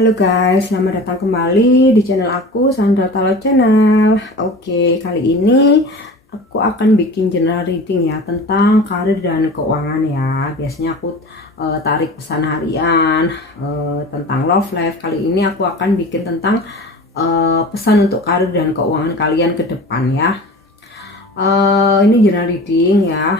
Halo guys, selamat datang kembali di channel aku, Sandra Talo Channel. Oke, kali ini aku akan bikin journal reading ya tentang karir dan keuangan ya. Biasanya aku tarik pesan harian tentang love life. Kali ini aku akan bikin tentang pesan untuk karir dan keuangan kalian ke depan ya. Ini journal reading ya.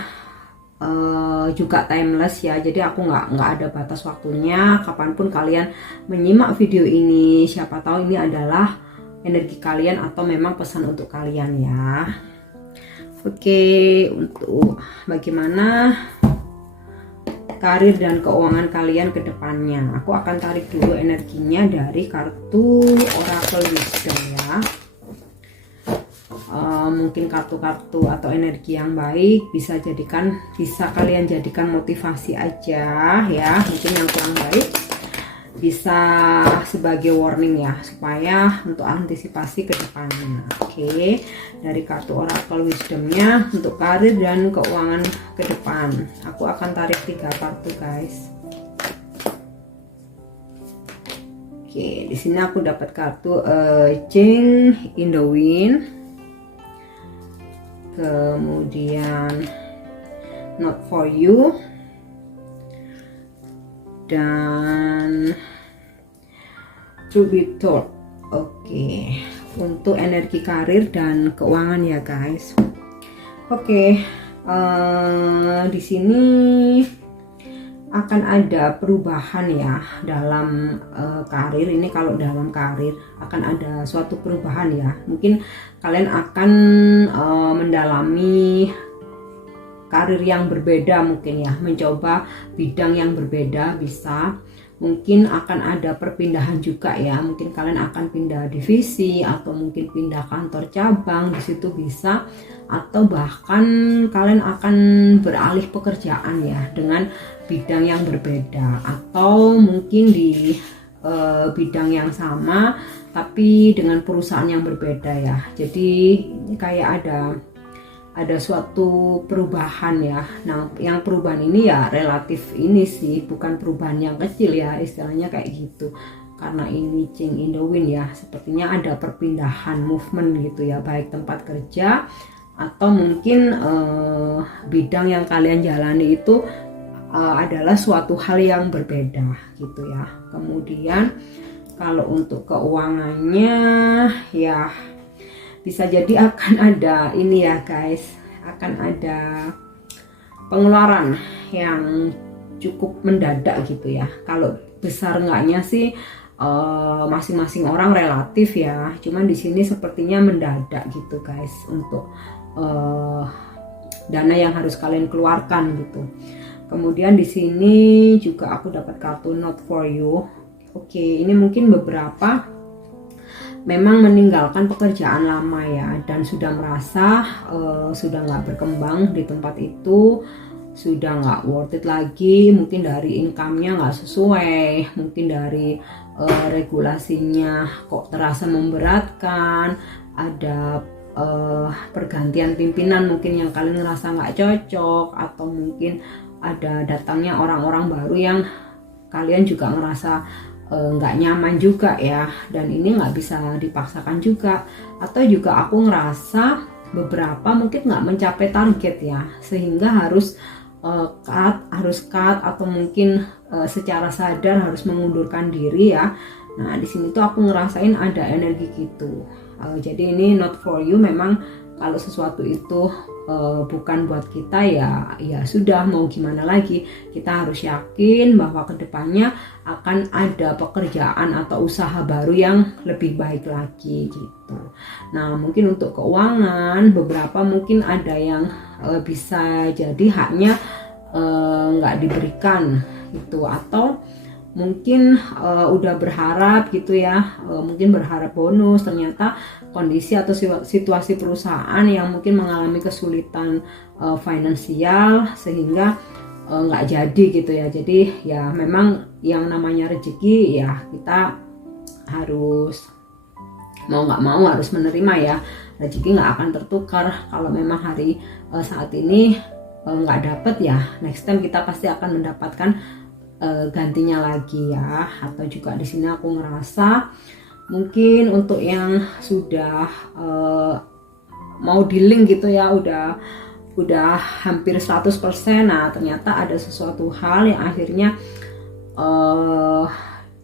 Juga timeless ya, jadi aku nggak ada batas waktunya, kapanpun kalian menyimak video ini, siapa tahu ini adalah energi kalian atau memang pesan untuk kalian ya. Oke, untuk bagaimana karir dan keuangan kalian ke depannya, aku akan tarik dulu energinya dari kartu Oracle Wisdom ya. Mungkin kartu-kartu atau energi yang baik bisa kalian jadikan motivasi aja ya. Mungkin yang kurang baik bisa sebagai warning ya, supaya untuk antisipasi ke depannya. Oke, dari kartu Oracle Wisdomnya untuk karir dan keuangan ke depan, aku akan tarik 3 kartu guys. Oke, di sini aku dapat kartu King in the Wind, kemudian Not for You, dan To Be Told. Oke, untuk energi karir dan keuangan ya guys. Oke, di sini akan ada perubahan ya dalam karir ini. Kalau dalam karir akan ada suatu perubahan ya, mungkin kalian akan mendalami karir yang berbeda, mungkin ya, mencoba bidang yang berbeda, bisa mungkin akan ada perpindahan juga ya, mungkin kalian akan pindah divisi atau mungkin pindah kantor cabang, di situ bisa, atau bahkan kalian akan beralih pekerjaan ya dengan bidang yang berbeda, atau mungkin di bidang yang sama tapi dengan perusahaan yang berbeda ya. Jadi kayak ada suatu perubahan ya. Nah, yang perubahan ini ya relatif ini sih, bukan perubahan yang kecil ya, istilahnya kayak gitu. Karena ini King in the Wind ya, sepertinya ada perpindahan, movement gitu ya, baik tempat kerja atau mungkin bidang yang kalian jalani itu adalah suatu hal yang berbeda gitu ya. Kemudian kalau untuk keuangannya ya, bisa jadi akan ada ini ya guys, akan ada pengeluaran yang cukup mendadak gitu ya. Kalau besar enggaknya sih masing-masing orang relatif ya, cuman di sini sepertinya mendadak gitu guys, untuk dana yang harus kalian keluarkan gitu. Kemudian di sini juga aku dapat kartu Not for You. Oke, ini mungkin beberapa memang meninggalkan pekerjaan lama ya, dan sudah merasa sudah nggak berkembang di tempat itu, sudah nggak worth it lagi, mungkin dari income-nya nggak sesuai, mungkin dari regulasinya kok terasa memberatkan, ada pergantian pimpinan mungkin yang kalian ngerasa nggak cocok, atau mungkin ada datangnya orang-orang baru yang kalian juga ngerasa nggak nyaman juga ya, dan ini nggak bisa dipaksakan juga. Atau juga aku ngerasa beberapa mungkin nggak mencapai target ya, sehingga harus cut atau mungkin secara sadar harus mengundurkan diri ya. Nah, di sini tuh aku ngerasain ada energi gitu. Jadi ini Not for You, memang kalau sesuatu itu bukan buat kita ya sudah, mau gimana lagi, kita harus yakin bahwa kedepannya akan ada pekerjaan atau usaha baru yang lebih baik lagi gitu. Nah, mungkin untuk keuangan beberapa mungkin ada yang bisa jadi haknya nggak diberikan gitu, atau mungkin udah berharap gitu ya, mungkin berharap bonus, ternyata kondisi atau situasi perusahaan yang mungkin mengalami kesulitan finansial sehingga nggak jadi gitu ya. Jadi ya memang yang namanya rezeki ya, kita harus mau nggak mau harus menerima ya. Rezeki nggak akan tertukar. Kalau memang hari saat ini nggak dapet ya, next time kita pasti akan mendapatkan gantinya lagi ya. Atau juga di sini aku ngerasa mungkin untuk yang sudah mau dealing gitu ya, udah hampir 100%, nah ternyata ada sesuatu hal yang akhirnya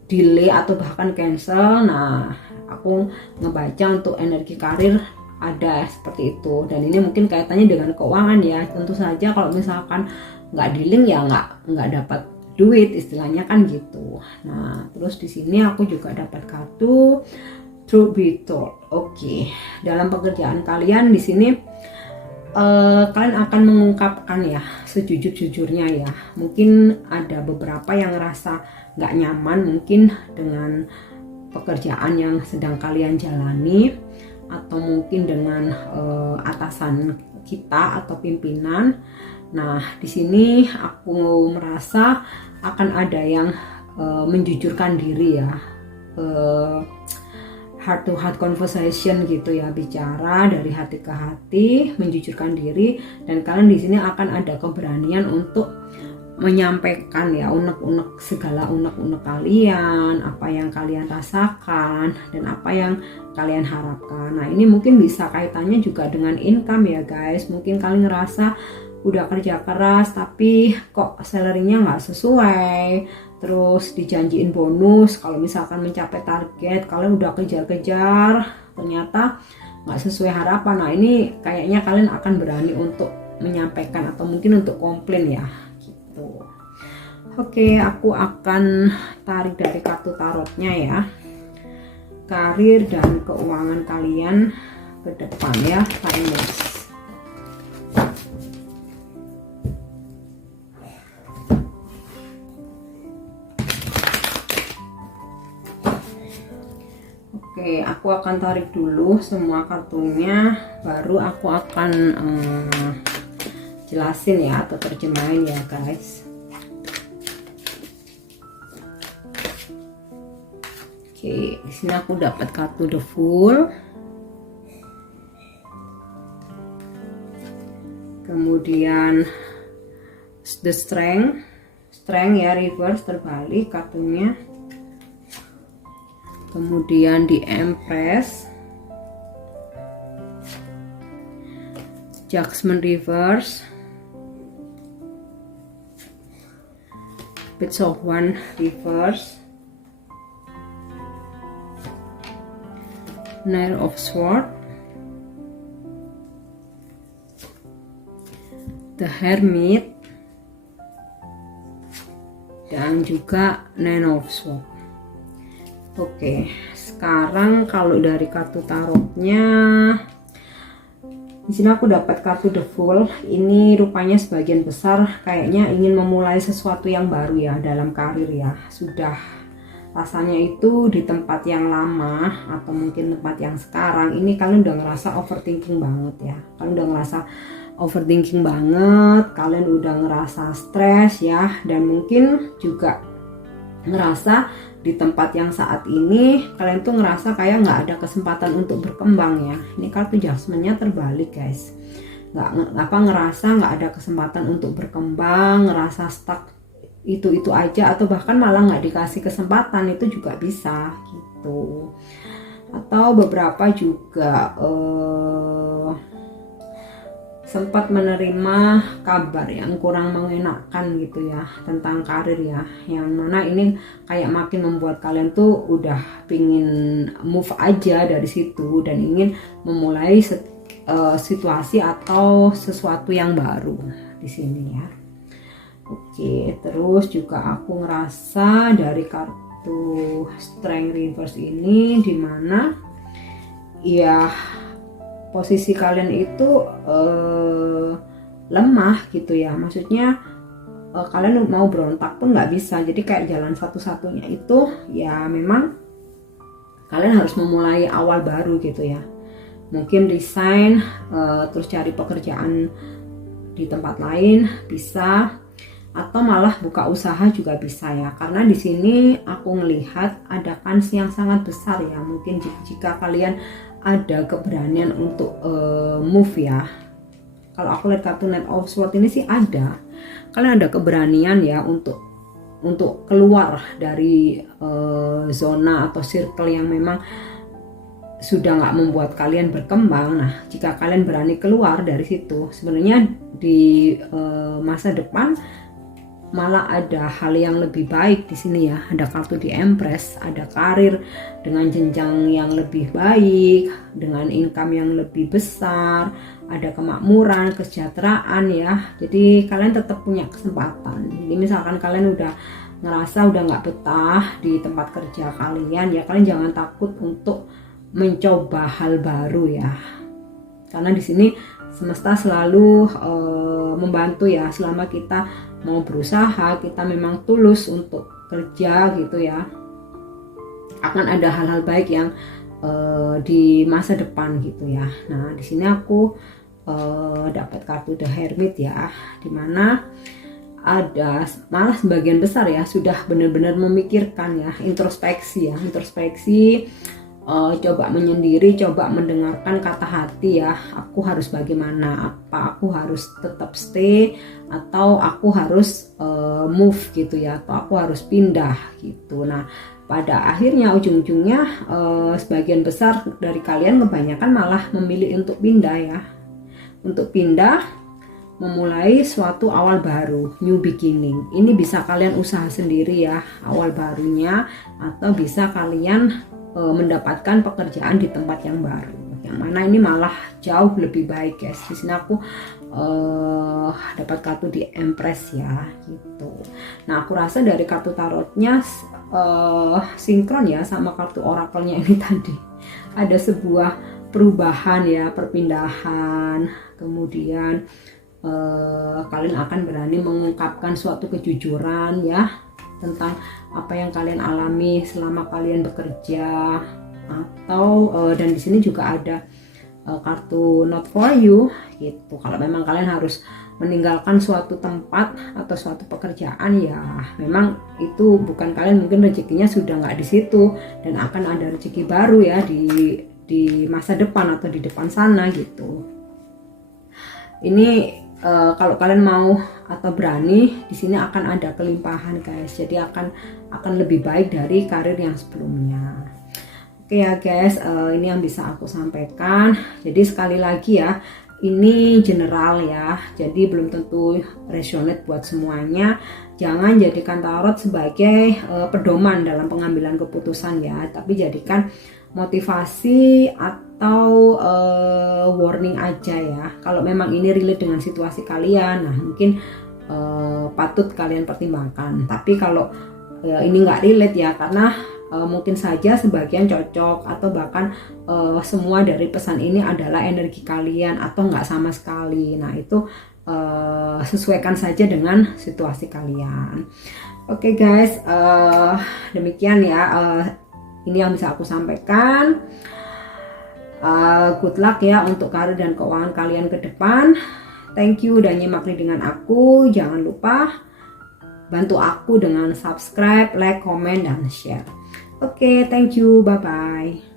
delay atau bahkan cancel. Nah aku ngebaca untuk energi karir ada seperti itu, dan ini mungkin kaitannya dengan keuangan ya. Tentu saja kalau misalkan nggak dealing ya nggak dapat duit istilahnya kan gitu. Nah terus di sini aku juga dapat kartu Truth Be Told. Oke, dalam pekerjaan kalian di sini kalian akan mengungkapkan ya sejujur-jujurnya ya. Mungkin ada beberapa yang ngerasa nggak nyaman mungkin dengan pekerjaan yang sedang kalian jalani, atau mungkin dengan atasan kita atau pimpinan. Nah di sini aku merasa akan ada yang menjujurkan diri ya, heart to heart conversation gitu ya, bicara dari hati ke hati, menjujurkan diri, dan kalian di sini akan ada keberanian untuk menyampaikan ya unek-unek, segala unek-unek kalian, apa yang kalian rasakan dan apa yang kalian harapkan. Nah ini mungkin bisa kaitannya juga dengan income ya guys. Mungkin kalian ngerasa udah kerja keras tapi kok salary-nya nggak sesuai, terus dijanjiin bonus kalau misalkan mencapai target, kalian udah kejar-kejar ternyata nggak sesuai harapan. Nah ini kayaknya kalian akan berani untuk menyampaikan atau mungkin untuk komplain ya gitu. Oke, aku akan tarik dari kartu tarotnya ya, karir dan keuangan kalian ke depan ya Taurus. Oke, aku akan tarik dulu semua kartunya, baru aku akan jelasin ya atau terjemahin ya guys. Oke, di sini aku dapat kartu The Fool, kemudian The Strength ya, reverse terbalik kartunya. Kemudian di Empress, Judgment reverse, Page of Wands reverse, Knight of Swords, The Hermit, dan juga Nine of Swords. Oke, sekarang kalau dari kartu tarotnya, di sini aku dapat kartu The Fool. Ini rupanya sebagian besar kayaknya ingin memulai sesuatu yang baru ya dalam karir ya. Sudah rasanya itu di tempat yang lama atau mungkin tempat yang sekarang ini kalian udah ngerasa overthinking banget ya. Kalian udah ngerasa overthinking banget, kalian udah ngerasa stres ya, dan mungkin juga ngerasa di tempat yang saat ini kalian tuh ngerasa kayak nggak ada kesempatan untuk berkembang ya. Ini kartu Judgment-nya terbalik guys. Ngerasa nggak ada kesempatan untuk berkembang, ngerasa stuck itu aja, atau bahkan malah nggak dikasih kesempatan, itu juga bisa gitu. Atau beberapa juga sempat menerima kabar yang kurang mengenakan gitu ya tentang karir ya, yang mana ini kayak makin membuat kalian tuh udah pingin move aja dari situ dan ingin memulai situasi atau sesuatu yang baru di sini ya. Oke, terus juga aku ngerasa dari kartu Strength reverse ini dimana ya posisi kalian itu lemah gitu ya, maksudnya kalian mau berontak pun nggak bisa, jadi kayak jalan satu-satunya itu ya memang kalian harus memulai awal baru gitu ya, mungkin resign, terus cari pekerjaan di tempat lain bisa, atau malah buka usaha juga bisa ya, karena di sini aku melihat ada kans yang sangat besar ya, mungkin jika kalian ada keberanian untuk move ya. Kalau aku lihat kartu Knight of Swords ini sih ada, kalian ada keberanian ya untuk untuk keluar dari zona atau circle yang memang sudah nggak membuat kalian berkembang. Nah, jika kalian berani keluar dari situ, sebenarnya di masa depan malah ada hal yang lebih baik di sini ya. Ada kartu di Empress, ada karir dengan jenjang yang lebih baik, dengan income yang lebih besar, ada kemakmuran, kesejahteraan ya. Jadi kalian tetap punya kesempatan. Jadi misalkan kalian udah ngerasa udah nggak betah di tempat kerja kalian ya, kalian jangan takut untuk mencoba hal baru ya. Karena di sini semesta selalu membantu ya, selama kita mau berusaha, kita memang tulus untuk kerja gitu ya, akan ada hal-hal baik yang di masa depan gitu ya. Nah, di sini aku dapat kartu The Hermit ya, dimana ada malah sebagian besar ya sudah benar-benar memikirkan ya, introspeksi ya, coba menyendiri, coba mendengarkan kata hati ya, aku harus bagaimana, apa aku harus tetap stay atau aku harus move gitu ya, atau aku harus pindah gitu. Nah, pada akhirnya ujung-ujungnya sebagian besar dari kalian kebanyakan malah memilih untuk pindah ya, untuk pindah, memulai suatu awal baru, new beginning. Ini bisa kalian usaha sendiri ya awal barunya, atau bisa kalian mendapatkan pekerjaan di tempat yang baru, yang mana ini malah jauh lebih baik guys. Di sini aku dapat kartu di Empress ya gitu. Nah, aku rasa dari kartu tarotnya sinkron ya sama kartu orakelnya ini tadi. Ada sebuah perubahan ya, perpindahan, kemudian kalian akan berani mengungkapkan suatu kejujuran ya tentang apa yang kalian alami selama kalian bekerja, atau dan di sini juga ada kartu not for you gitu. Kalau memang kalian harus meninggalkan suatu tempat atau suatu pekerjaan ya, memang itu bukan kalian, mungkin rezekinya sudah nggak di situ dan akan ada rezeki baru ya di masa depan atau di depan sana gitu. Ini kalau kalian mau atau berani, di sini akan ada kelimpahan guys. Jadi akan lebih baik dari karir yang sebelumnya. Oke ya guys, ini yang bisa aku sampaikan. Jadi sekali lagi ya, ini general ya. Jadi belum tentu resonate buat semuanya. Jangan jadikan tarot sebagai pedoman dalam pengambilan keputusan ya, tapi jadikan motivasi atau warning aja ya. Kalau memang ini relate dengan situasi kalian, nah mungkin patut kalian pertimbangkan. Tapi kalau ini nggak relate ya, karena mungkin saja sebagian cocok, atau bahkan semua dari pesan ini adalah energi kalian atau nggak sama sekali. Nah, itu sesuaikan saja dengan situasi kalian. Oke guys, demikian ya. Ini yang bisa aku sampaikan. Good luck ya untuk karir dan keuangan kalian ke depan. Thank you udah nyimak nih dengan aku. Jangan lupa bantu aku dengan subscribe, like, comment, dan share. Oke, thank you. Bye-bye.